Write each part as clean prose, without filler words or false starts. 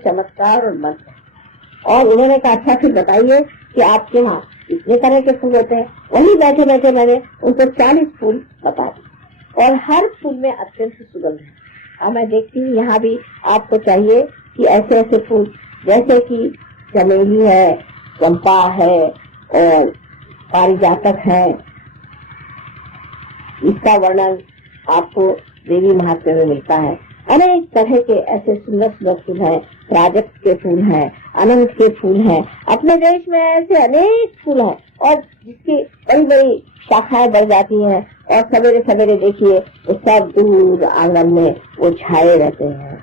चमत्कार और मंत्र। और उन्होंने कहा अच्छा फिर बताइए कि आपके वहाँ इतने तरह के फूल होते हैं। वहीं बैठे बैठे मैंने उनको 40 फूल बता दिए और हर फूल में अत्यंत सुगंध है। अब मैं देखती हूँ यहाँ भी आपको चाहिए कि ऐसे ऐसे फूल जैसे कि चमेली है, चंपा है और पारिजातक है, इसका वर्णन आपको देवी महात्म्य में मिलता है। अनेक तरह के ऐसे सुंदर सुंदर फूल हैं, प्राजक्त के फूल हैं, अनंत के फूल हैं। अपने देश में ऐसे अनेक फूल हैं और जिसकी बड़ी बड़ी शाखाएं बढ़ जाती हैं और सवेरे सवेरे देखिए वो सब दूर आंगन में वो छाए रहते हैं।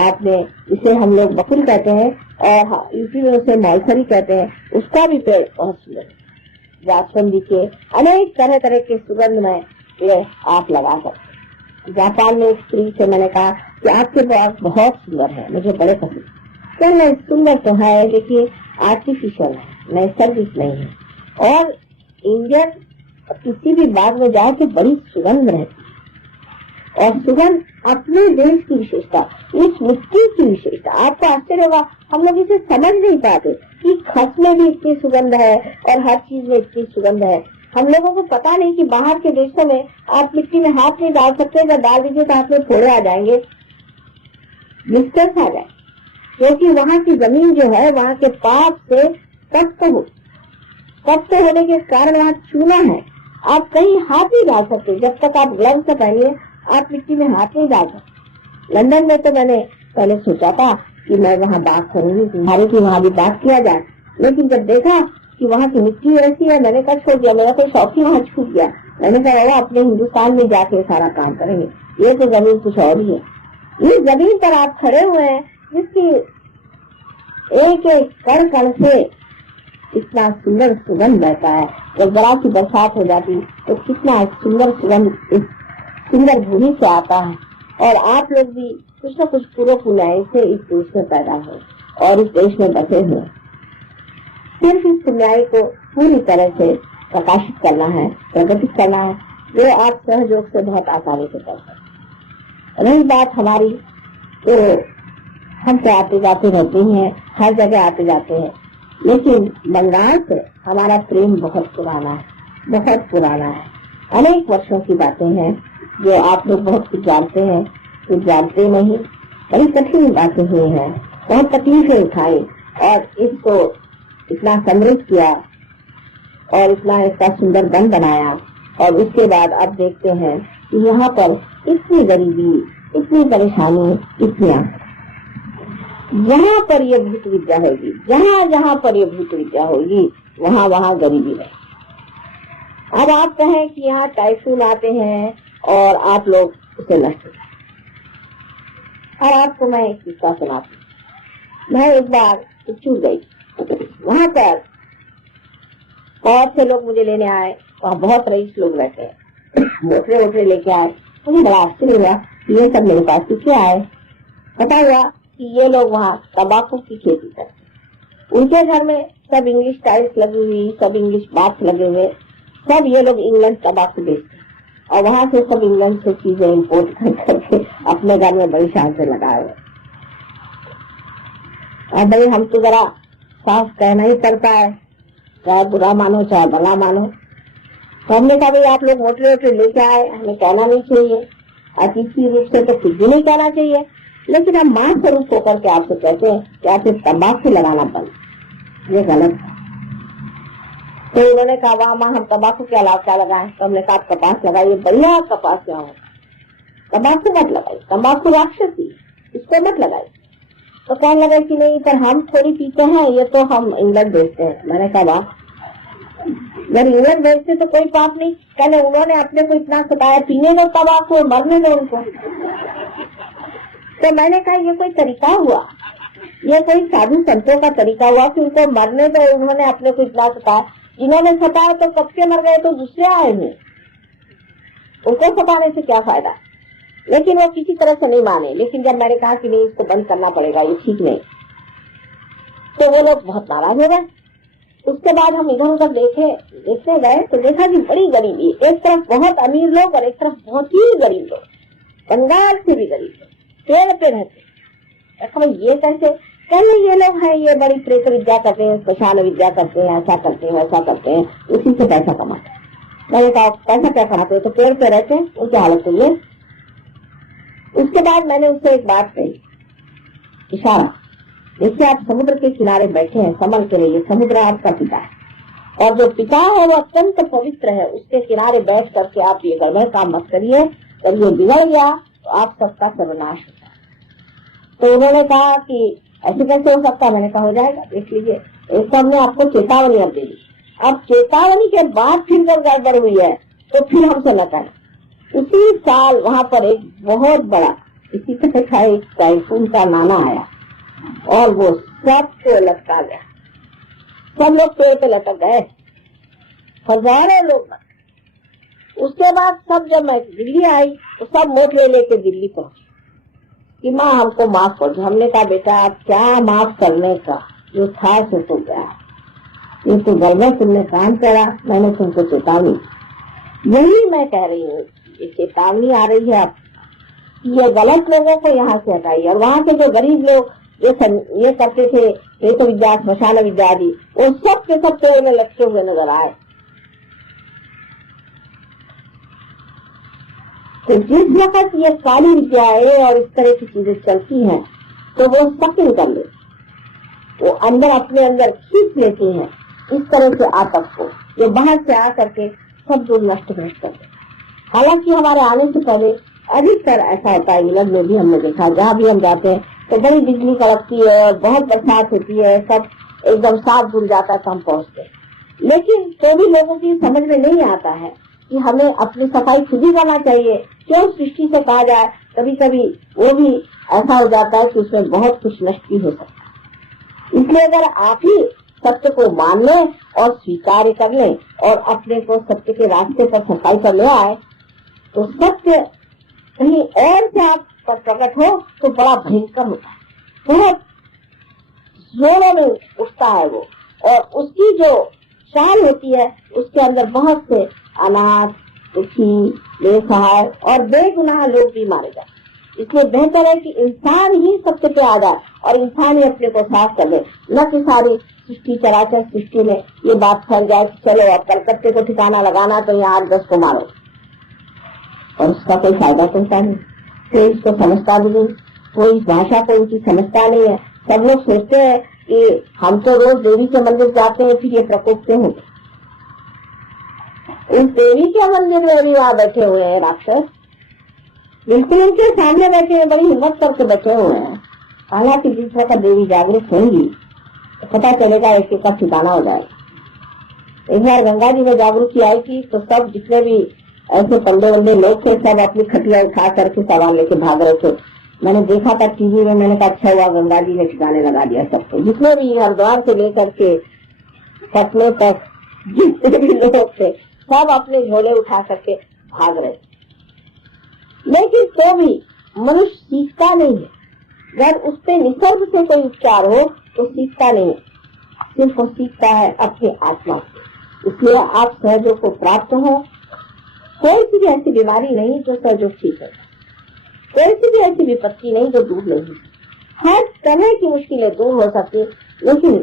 आपने इसे हम लोग बकुल कहते हैं और यूपी में उसे मालसरी कहते हैं। उसका भी पेड़ बहुत सुंदर है। जास्वंदी के अनेक तरह तरह के सुगंधमय पेड़ आप लगा सकते। जापान में एक स्त्री से मैंने कहा कि आपके बाग बहुत सुंदर है, मुझे बड़े पसंद। क्या सुंदर तो है, देखिए आर्टिफिशियल है, नैसर्गिक नहीं है। और इंडियन किसी भी बाग में जाए तो बड़ी सुगंध रहती है और सुगंध अपने देश की विशेषता, इस मिट्टी की विशेषता। आपको आश्चर्य होगा, हम लोग इसे समझ नहीं पाते कि खस में भी इतनी सुगंध है और हर चीज में इतनी सुगंध है। हम लोगों को पता नहीं कि बाहर के देशों में आप मिट्टी में हाथ नहीं डाल सकते, अगर डाल दीजिए तो हाथ में फोड़े आ जाएंगे, ब्लिस्टर्स आ जाए, क्योंकि वहाँ की जमीन जो है वहाँ के पाप से तप्त होने के कारण वहाँ चूना है। आप कहीं हाथ नहीं डाल सकते जब तक आप ग्लव्स से पहनिए, आप मिट्टी में हाथ नहीं डाल सकते। लंदन में तो मैंने पहले सोचा था कि मैं वहाँ बाग करूंगी, तुम्हारे की वहाँ भी बाग किया जाए, लेकिन जब देखा कि वहाँ की मिट्टी ऐसी है, मैंने कहा छोड़ दिया। मेरा कोई शौक ही वहाँ छूट गया। मैंने कहा बाबा अपने हिंदुस्तान में जाके सारा काम करेंगे, ये तो जमीन कुछ और ही है। ये जमीन पर आप खड़े हुए हैं जिसकी एक एक कण कण से इतना सुंदर सुगंध बहता है। जब जरा सी बरसात हो जाती तो कितना सुंदर सुगंध इस सुंदर भूमि से आता है। और आप लोग भी कुछ न कुछ पूर्व पुण्याई से इस देश में पैदा हो और इस देश में बसे हुए। सिर्फ इस पुण्याई को पूरी तरह से प्रकाशित करना है, प्रकटित करना है, जो आप सहयोग से बहुत आसानी से कर सकते। रही बात हमारी, तो हम तो आते जाते रहते हैं, हर जगह आते जाते हैं, लेकिन बंगाल से हमारा प्रेम बहुत पुराना है, बहुत पुराना है। अनेक वर्षों की बातें हैं जो आप लोग बहुत कुछ जानते हैं, कुछ जानते नहीं। बड़ी कठिन बातें हुई हैं, बहुत तकलीफें उठाई और इसको इतना समृद्ध किया और इतना इसका सुंदर वन बनाया। और उसके बाद अब देखते हैं कि यहाँ पर इतनी गरीबी, इतनी परेशानी, इतना जहाँ पर ये भूत विद्या होगी, जहाँ जहाँ पर ये भूत विद्या होगी वहाँ वहाँ गरीबी है। अब आप कहें कि यहाँ टाइफून आते हैं और आप लोग उसे नष्ट करें। और आपको मैं एक किस्सा सुनाती हूँ। मैं एक बार चूक गई, वहाँ पर बहुत से लोग मुझे लेने आए, वहाँ बहुत रईस लोग रहते हैं, मोटरे मोटरे लेके आए। मुझे बड़ा आश्चर्य हुआ ये सब मेरे पास क्यों आए। पता हुआ कि ये लोग वहाँ तंबाकू की खेती करते। उनके घर में सब इंग्लिश टाइल्स लगी हुई, सब इंग्लिश बाथ लगे हुए, सब ये लोग इंग्लैंड तंबाकू बेचते और वहाँ से सब इंग्लैंड से चीजें इम्पोर्ट करके अपने घर में बड़ी शान से लगाए हुए। और भाई हम तो जरा साफ कहना ही पड़ता है, चाहे बुरा मानो चाहे भला मानो। तो हमने कहा भाई आप लोग मोटे मोटे लेके आए, हमें कहना नहीं चाहिए, अतिथि रूप से तो कुछ भी नहीं कहना चाहिए, लेकिन हम मां स्वरूप होकर के आपसे कहते हैं कि आप तंबाकू लगाना बंद, ये गलत है। तो उन्होंने कहा वाह माँ हम तंबाकू के अलावा क्या लगाएं। तो हमने कहा कपास लगाइए, बढ़िया कपास क्या हो, तंबाकू मत लगाइए, तंबाकू राक्षसी, इसको मत लगाइए। तो कहने लगे कि नहीं पर हम थोड़ी पीते हैं, ये तो हम इंग्लैंड बेचते हैं। मैंने कहा वाह, अगर इंग्लैंड बेचते तो कोई पाप नहीं। कहने उन्होंने अपने को इतना सताया, पीने दो तंबाकू और मरने दो उनको। तो मैंने कहा ये कोई तरीका हुआ, ये कोई साधु संतों का तरीका हुआ कि उनको मरने दो। उन्होंने अपने को इतना सताया, जिन्होंने सताया तो कब के मर गए, तो दूसरे आए हुए, उनको सताने से क्या फायदा। लेकिन वो किसी तरह से नहीं माने। लेकिन जब मैंने कहा कि नहीं इसको बंद करना पड़ेगा, ये ठीक नहीं, तो वो लोग बहुत नाराज हो गए। उसके बाद हम इधर उधर देखने गए तो देखा कि बड़ी गरीबी, एक तरफ बहुत अमीर लोग और एक तरफ बहुत ही गरीब लोग, बंगाल से भी गरीब लोग पेड़ पे रहते। देखा ये कैसे, कहने ये लोग हैं, ये बड़ी प्रेत विद्या करते हैं, स्मशान विद्या करते हैं, ऐसा करते हैं, वैसा करते हैं, उसी से पैसा कमाते हैं। मैंने कहा पैसा क्या कमाते हैं, तो पेड़ पे रहते हैं, उनकी हालत तो ये। उसके बाद मैंने उससे एक बात कही, इशारा, देखिए आप समुद्र के किनारे बैठे हैं, संभल के रहिए, समुद्र आपका पिता है, और जो पिता है वो अत्यंत पवित्र है, उसके किनारे बैठ करके आप ये गड़बड़ काम मत करिए, जब ये बिगड़ गया तो आप सबका सर्वनाश होता है। तो उन्होंने कहा कि ऐसे कैसे हो सकता है, मैंने कहा हो जाएगा, देख लीजिए। एक तो हमने आपको चेतावनी अब दे दी, अब चेतावनी के बाद फिर जब गड़बड़ हुई है तो फिर हमसे न करें। उसी साल वहाँ पर एक बहुत बड़ा इसी तरह का एक टाइफून का नाना आया और वो सबको लटका गया, सब लोग पेड़ पे लटक गए, हजारों लोग। उसके बाद सब जब मैं दिल्ली आई तो सब मोटरे लेके दिल्ली पहुंची कि माँ हमको माफ कर दो। हमने कहा बेटा आप क्या माफ करने का, जो था सो तो गया, ये तो गड़बड़ तुमने काम करा, मैंने तुमको चेतावनी। यही मैं कह रही हूँ, ये चेतावनी आ रही है अब, ये गलत लोगों को यहाँ से हटाइए। और वहाँ के जो गरीब लोग ये करते थे, ये तो विद्या स्मशान विद्या आदि, वो सब के सब पेड़ में लटके हुए नजर आए। तो जिस वक्त ये काली विद्याएं और इस तरह की चीजें चलती हैं तो वो सकिंग कर ले, वो अंदर अपने अंदर खींच लेती हैं इस तरह से आतंक को, जो बाहर से आकर के सब लोग नष्ट भ्रष्ट कर देते। हालांकि हमारे आने से पहले अधिकतर ऐसा होता है, इंग्लैंड में भी हमने देखा, जहाँ भी हम जाते हैं तो बड़ी बिजली कड़कती है, बहुत बरसात होती है, सब एकदम साफ धुल जाता है तो हम पहुँचते। लेकिन तो भी लोगों की समझ में नहीं आता है कि हमें अपनी सफाई खुद ही करना चाहिए। क्यों सृष्टि से कहा जाए, कभी कभी वो भी ऐसा हो जाता है कि उसमें बहुत कुछ नष्ट भी हो सकता है। इसलिए अगर आप ही सत्य को मान लें और स्वीकार कर लें और अपने को सत्य के रास्ते पर सफाई कर ले आए तो सत्य कहीं और से आप पर प्रकट हो तो बड़ा भयंकर होता है, बहुत जोरों में उठता है वो, और उसकी जो शान होती है उसके अंदर बहुत से अनाथ, दुखी, बेसहाय और बेगुनाह लोग भी मारे जाते। इसलिए बेहतर है कि इंसान ही सत्य पे आ जाए और इंसान ही अपने को साफ कर ले, न कि सारी सृष्टि चराचर सृष्टि में ये बात फैल जाए कि चलो अब कलकत्ते को ठिकाना लगाना तो यहाँ 8-10 को मारो, और उसका कोई फायदा तो होता नहीं, कोई इसको समझता भी नहीं, कोई इस भाषा को उनकी समझता नहीं है। सब लोग सोचते हैं कि हम तो रोज देवी के मंदिर जाते हैं, फिर ये प्रकोप क्यों होता। उस देवी के मंदिर में भी वहाँ बैठे हुए हैं राक्षस, बिल्कुल उनके सामने बैठे हैं, बड़ी हिम्मत करके बैठे हुए हैं। हालांकि जिस वक्त देवी जागृत होंगी तो पता चलेगा एक का ठिकाना हो जाएगा। एक बार गंगा जी में जागृति आई थी तो सब जितने भी ऐसे पंडे वंडे लोग थे सब अपनी खटिया उठा करके सवाल लेके भाग रहे थे। मैंने देखा था टीवी में, मैंने कहा अच्छा हुआ गंगा जी ने ठिकाने लगा दिया सबको। जितने भी हरिद्वार से लेकर के पटने तक जितने भी लोग थे सब अपने झोले उठा करके भाग रहे थे। लेकिन तो भी मनुष्य सीखता नहीं है, अगर उस पे निसर्ग से कोई उपचार हो तो सीखता नहीं, सिर्फ वो सीखता है अपनी आत्मा से। इसलिए आप सहयोग को प्राप्त हो, कोई सी भी ऐसी बीमारी नहीं जो सहयोग ठीक है, कोई सी भी ऐसी विपत्ति नहीं जो दूर नहीं। हर तरह की मुश्किलें दूर हो सकती, लेकिन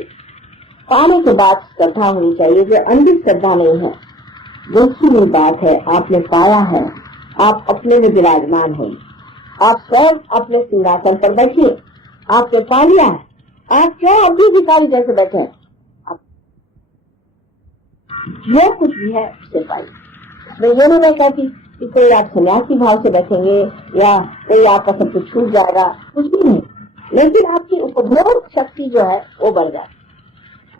पाने के बाद श्रद्धा होनी चाहिए, जो अंधी श्रद्धा नहीं है। देखी हुई बात है, आपने पाया है, आप अपने में विराजमान हो, आप स्वयं अपने सिंहासन पर बैठिए, आपने पा लिया है, आप क्यों अभी भिखारी जैसे बैठे हैं, आप जो कुछ भी है उससे पाइए। मैं ये नहीं कहती कि कोई आप सन्यासी भाव से बैठेंगे या कोई आपका सब कुछ छूट जाएगा, कुछ भी नहीं, लेकिन आपकी उपभोग शक्ति जो है वो बढ़ जाती।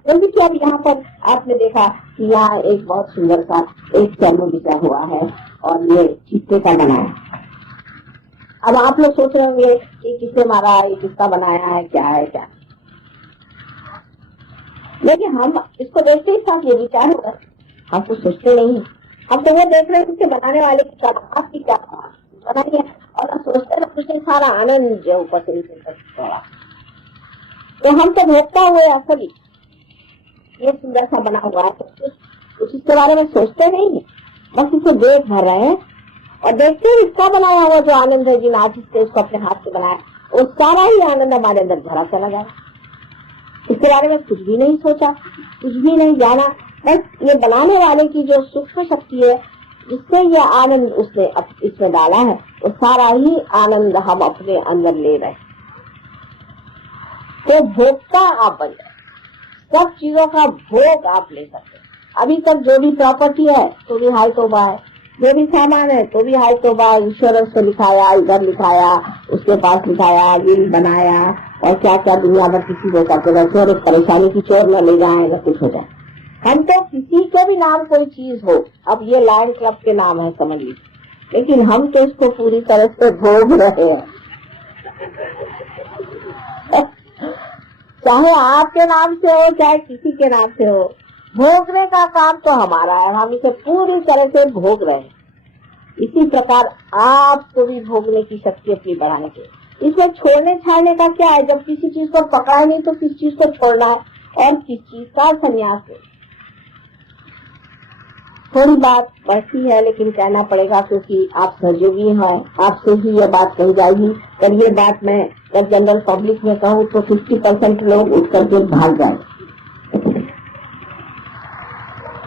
जल्दी कि अब यहाँ पर आपने देखा कि यहाँ एक बहुत सुंदर सा एक चैनल बिछा हुआ है और ये चीते का बना है। अब आप लोग सोच रहे होंगे कि किसने मारा है, किसका बनाया है, क्या है क्या, लेकिन हम इसको देखते ही साथ ये विचार होगा, हम कुछ सोचते नहीं है। हम तो वो देख रहे हैं कि बनाने वाले की क्या बनाई है, और हम सोचते हैं कुछ सारा आनंद जो ऊपर से थोड़ा, तो हम तो भोगता हुए असली ये सुंदर सा बना हुआ है, कुछ इसके बारे में सोचते नहीं है, बस इसे देख भर रहे हैं और देखते हैं इसका बनाया हुआ जो आनंद है, जिन आर्टिस्ट ने उसको अपने हाथ से बनाया, वो सारा ही आनंद हमारे अंदर भरा चला जाएगा। इसके बारे में कुछ भी नहीं सोचा, कुछ भी नहीं जाना, बस ये बनाने वाले की जो सूक्ष्म शक्ति है जिससे ये आनंद उसने इसमें डाला है, वो सारा ही आनंद हम अपने अंदर ले रहे हैं। तो भोक्ता आप बन जाए, सब चीजों का भोग आप ले सकते हैं। अभी तक जो भी प्रॉपर्टी है तो भी हाय तौबा है, जो भी सामान है तो भी हाय तौबा, ईश्वर से लिखाया, इधर लिखाया, उसके पास लिखाया, बिल बनाया और क्या क्या दुनिया भर की चीजों करते रहते, और एक परेशानी की चोर न ले जाए न कुछ हो जाए। हम तो किसी के भी नाम कोई चीज हो, अब ये लायन क्लब के नाम है समझ लीजिए, लेकिन हम तो इसको पूरी तरह से भोग रहे हैं। चाहे आपके नाम से हो चाहे किसी के नाम से हो, भोगने का काम तो हमारा है, हम इसे पूरी तरह से भोग रहे हैं। इसी प्रकार आपको भी भोगने की शक्ति अपनी बढ़ाने की, इसमें छोड़ने छाड़ने का क्या है? जब किसी चीज को पकड़ा है नहीं तो किस चीज को छोड़ना है और किस चीज का संन्यास है। थोड़ी बात बढ़ती है लेकिन कहना पड़ेगा क्योंकि आप सहयोगी हैं, आपसे ही ये बात कही जाएगी। पर ये बात मैं जब जनरल पब्लिक में कहूँ तो 50% लोग उठ करके भाग जाए।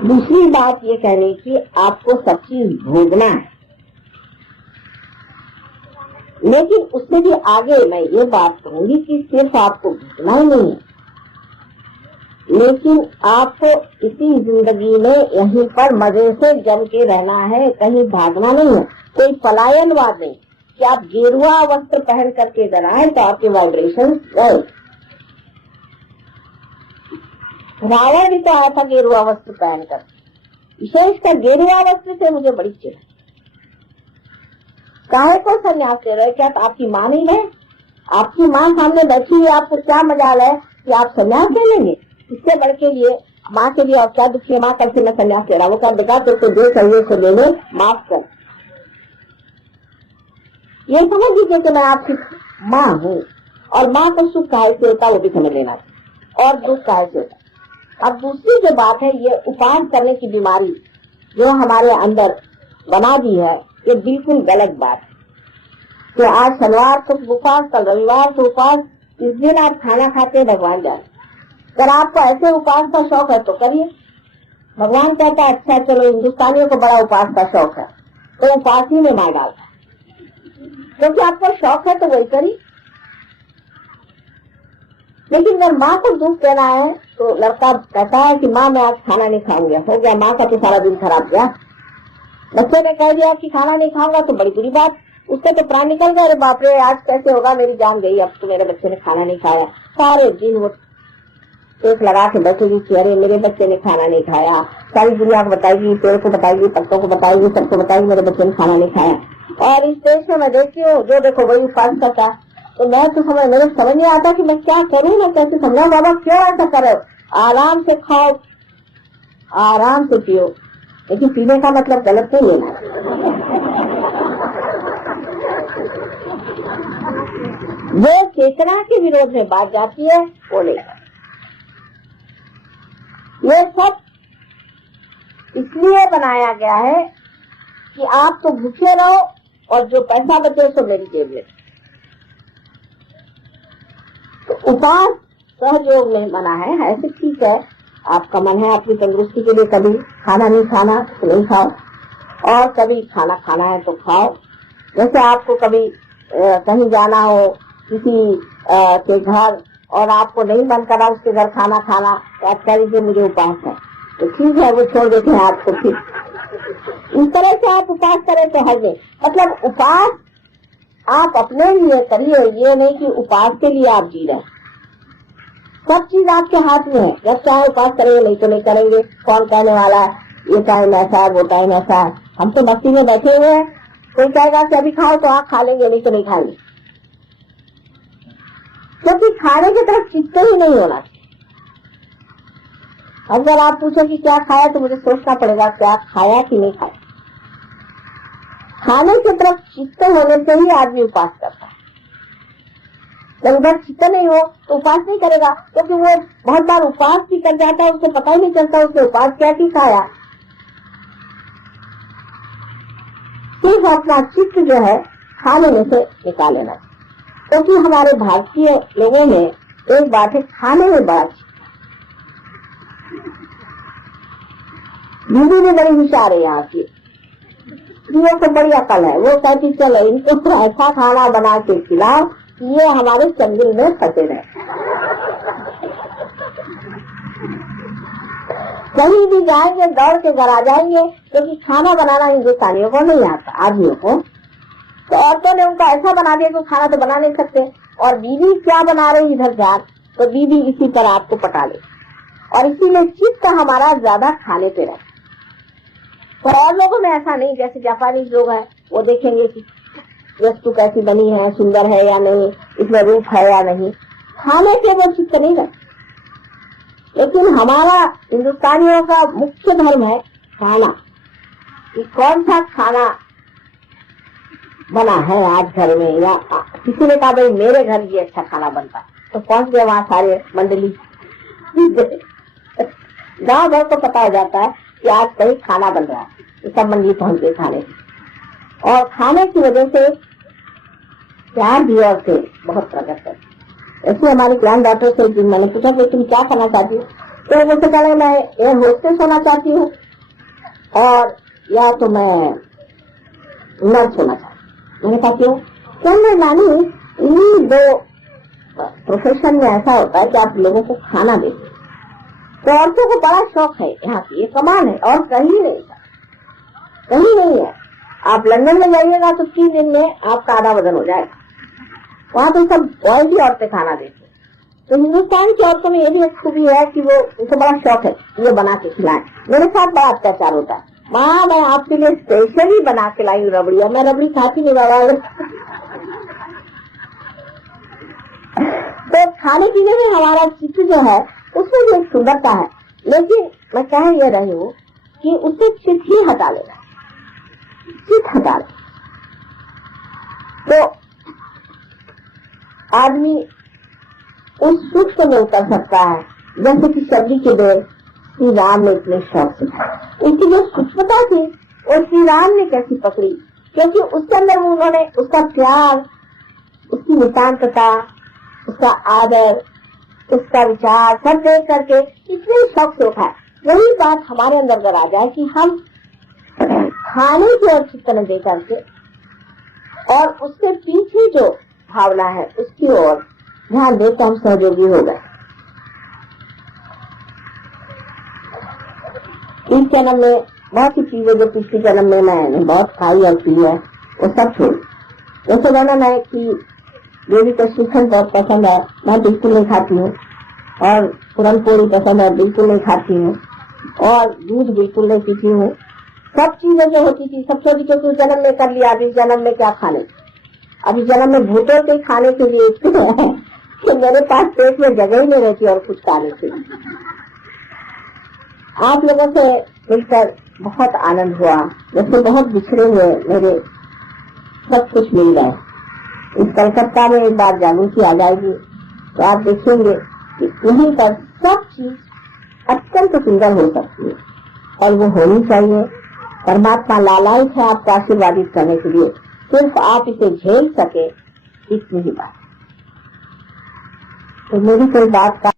दूसरी बात ये कहने की, आपको सब चीज भोगना है, लेकिन उससे भी आगे मैं ये बात कहूंगी कि सिर्फ आपको भोगना ही नहीं है, लेकिन आपको इसी जिंदगी में यहीं पर मजे से जम के रहना है, कहीं भागना नहीं है, कोई पलायनवाद नहीं कि आप गेरुआ वस्त्र पहन करके इधर आए तो आपके वाइब्रेशन गए। रावण भी तो आया था गेरुआ वस्त्र पहनकर, विशेषकर गेरुआ वस्त्र से मुझे बड़ी चिढ़। काहे को संन्यास ले रहे? क्या आपकी माँ नहीं है? आपकी माँ सामने बैठी है, आपको क्या मजाल है कि आप संन्यास ले लेंगे? इससे बढ़ के लिए माँ के लिए और क्या दुखी है? माँ कल से मैं संन्यास ले रहा हूँ, क्या बेटा तेरे जो चाहिए उसे ले ले, माफ कर। ये समझ लीजिए कि मैं आपकी माँ हूँ और माँ को सुख काहे से होता वो भी समझ लेना और दुख काहे से होता। अब दूसरी जो बात है, ये उपास करने की बीमारी जो हमारे अंदर बना दी है, ये बिल्कुल गलत बात है कि आज शनिवार को उपवास, कल रविवार को उपवास, इस दिन आप खाना खाते हैं भगवान जाने। अगर आपको ऐसे उपवास का शौक है तो करिए। भगवान कहता है अच्छा चलो हिंदुस्तानियों को बड़ा उपवास का शौक है तो उपवास ही में मार डालता है, क्योंकि आपको शौक है तो वही करिए। लेकिन अगर माँ को दुख देना है तो लड़का कहता है कि माँ मैं आज खाना नहीं खाऊंगा, हो गया माँ का तो सारा दिन खराब गया। बच्चे ने कह दिया कि खाना नहीं खाऊंगा तो बड़ी बुरी बात, उससे तो प्राण निकल गया, अरे बाप रे आज कैसे होगा, मेरी जान गई, अब तो मेरे बच्चे ने खाना नहीं खाया। सारे दिन वो एक लगा के बैठेगी कि अरे मेरे बच्चे ने खाना नहीं खाया, सारी दुनिया को बताएगी, पेड़ को बताएगी, पत्तों को बताएगी, सबको बताएगी मेरे बच्चे ने खाना नहीं खाया। और इस देश में मैं देखती हूँ जो देखो वही उपवास करता है, तो मैं तो मेरे समझ नहीं आता कि मैं क्या करूँ, मैं कैसे समझाऊं। बाबा क्यों ऐसा करो, आराम से खाओ, आराम से पियो, लेकिन पीने का मतलब गलत नहीं है। वो चेतना के विरोध में बात जाती है वो लेकर। ये सब इसलिए बनाया गया है कि आप तो भूखे रहो और जो पैसा बचे सो मेरी जेब में। तो उपास सहयोग में मना है, ऐसे ठीक है, आपका मन है अपनी तंदुरुस्ती के लिए कभी खाना नहीं खाना तो नहीं खाओ, और कभी खाना खाना है तो खाओ। जैसे आपको कभी कहीं जाना हो किसी के घर और आपको नहीं मन करा उसके घर खाना खाना, तो आप कह लीजिए मुझे उपास है, तो ठीक है वो छोड़ देते हैं आपको। ठीक इस तरह से आप उपास करें तो हर नहीं, मतलब उपास आप अपने लिए करिए, ये नहीं कि उपास के लिए आप जी रहे। सब चीज आपके हाथ में है, जब चाहे उपास करेंगे, नहीं तो नहीं करेंगे। कौन कहने वाला है ये टाइम ऐसा है वो टाइम ऐसा है? हम तो मस्ती में बैठे हुए हैं, कोई कहेगा कि अभी खाओ तो आप खा लेंगे, नहीं तो नहीं खाएंगे, क्योंकि खाने की तरफ चित्त ही नहीं होना। अगर आप पूछो कि क्या खाया तो मुझे सोचना पड़ेगा क्या खाया कि नहीं खाया। खाने की तरफ चित्त होने से ही आदमी उपास करता है। जब उधर चित्त नहीं हो तो उपास नहीं करेगा, क्योंकि वो बहुत बार उपास भी कर जाता है, उसे पता ही नहीं चलता उसने उपास क्या की खाया। सिर्फ अपना चित्त जो है खाने में से निकाल लेना, क्योंकि हमारे भारतीय लोगों में एक बात है खाने में बड़ा, बीवी भी बड़ी होशियार है यहाँ की, वो तो बड़ी अकल है। वो कहती चलो इनको ऐसा खाना बना के खिलाओ ये हमारे चंदिल में फंसे रहे। कहीं भी जाएंगे दौड़ के घर आ जाएंगे, क्योंकि खाना बनाना हिंदुस्तानियों को नहीं आता, आदमियों को। तो औरतों ने उनका ऐसा बना दिया कि खाना तो बना नहीं सकते, और बीवी क्या बना रही इधर जान, तो बीवी इसी पर आपको पटा ले, और इसीलिए चित्त हमारा ज्यादा खाने पे रहे। पर और लोगों में ऐसा नहीं, जैसे जापानीज लोग हैं वो देखेंगे कि वस्तु कैसी बनी है, सुंदर है या नहीं, इसमें रूप है या नहीं, खाने के वो चित्त नहीं रहे। लेकिन हमारा हिंदुस्तानियों का मुख्य धर्म है खाना, कि कौन सा खाना बना है आज घर में, या किसी ने कहा भाई मेरे घर ये अच्छा खाना बनता है, तो पहुंच गए वहाँ सारे मंडली, गाँव भर को पता हो जाता है कि आज कहीं खाना बन रहा है, सब मंडली पहुंच गए खाने। और खाने की वजह से प्यार भी और से बहुत प्रकट है। ऐसे हमारी ग्रैंड डॉटर से मैंने पूछा कि तुम क्या करना चाहती हो, तो मुझसे कहा मैं एयर होस्टेस होना चाहती हूँ, और या तो मैं नर्स होना चाहती हूँ। मैंने कहा क्यों? मैं नानी इन दो प्रोफेशन में ऐसा होता है कि आप लोगों को खाना देते, तो औरतों को बड़ा शौक है यहाँ की, ये कमाल है और कहीं नहीं था, कहीं नहीं है। आप लंदन में जाइएगा तो 3 दिन में आपका आधा वजन हो जाएगा, वहाँ तो सब बॉयज ही औरतें खाना देते। तो हिंदुस्तान की औरतों में ये भी एक खूबी है कि वो उनको बड़ा शौक है ये बना के खिलाएं। मेरे साथ बड़ा अत्याचार होता है, माँ मैं आपके लिए स्पेशली बना के लाई हूँ रबड़ी, और मैं रबड़ी खाती नहीं बाबा। तो खाने पीने में हमारा चित्र जो है उसमें भी एक सुंदरता है, लेकिन मैं कह ये रही हूँ कि उससे चित्त ही हटा लेना, चित्त हटा ले तो आदमी उस सूक्ष्म में उतर सकता है। जैसे कि सब्जी के बेर श्री राम ने इतने शौक से, उसकी जो सूक्ष्मता थी वो श्री राम ने कैसी पकड़ी, क्योंकि उसके अंदर उन्होंने उसका प्यार, उसकी नितान्तता, उसका आदर, उसका विचार सब देख करके इतने शौक से उठाए। वही बात हमारे अंदर अगर आ जाए कि हम खाने की ओर चित्त न दे करके और उसके पीछे जो भावना है उसकी ओर ध्यान दे तो हम सहयोगी हो गए। इस जन्म में बहुत ही चीजें जो पिछले जन्म में मैंने बहुत खाई और पी है वो सब छोड़। जैसे वर्णन है कि देवी को श्रीखंड बहुत पसंद है, मैं बिल्कुल नहीं खाती हूँ, और पूरन पोड़ी पसंद है, बिल्कुल नहीं खाती हूँ, और दूध बिल्कुल नहीं पीती हूँ। सब चीजें जो होती थी सब छोटी छोटी उस जन्म में कर लिया, अभी जन्म में क्या खाने, अभी जन्म में भूतों के खाने के लिए इतने है कि मेरे पास पेट में जगह ही नहीं रहती और कुछ खाने के लिए। आप लोगों से मिलकर बहुत आनंद हुआ, जैसे बहुत बिछड़े हुए मेरे सब कुछ मिल गए। इस कलकत्ता में एक बार जागृति आ जाएगी तो आप देखेंगे कि यहीं पर सब चीज अत्यंत सुंदर हो सकती है, और वो होनी चाहिए। परमात्मा लालायित है आपको आशीर्वादित करने के लिए, सिर्फ आप इसे झेल सके इतनी ही बात। तो मेरी कोई बात का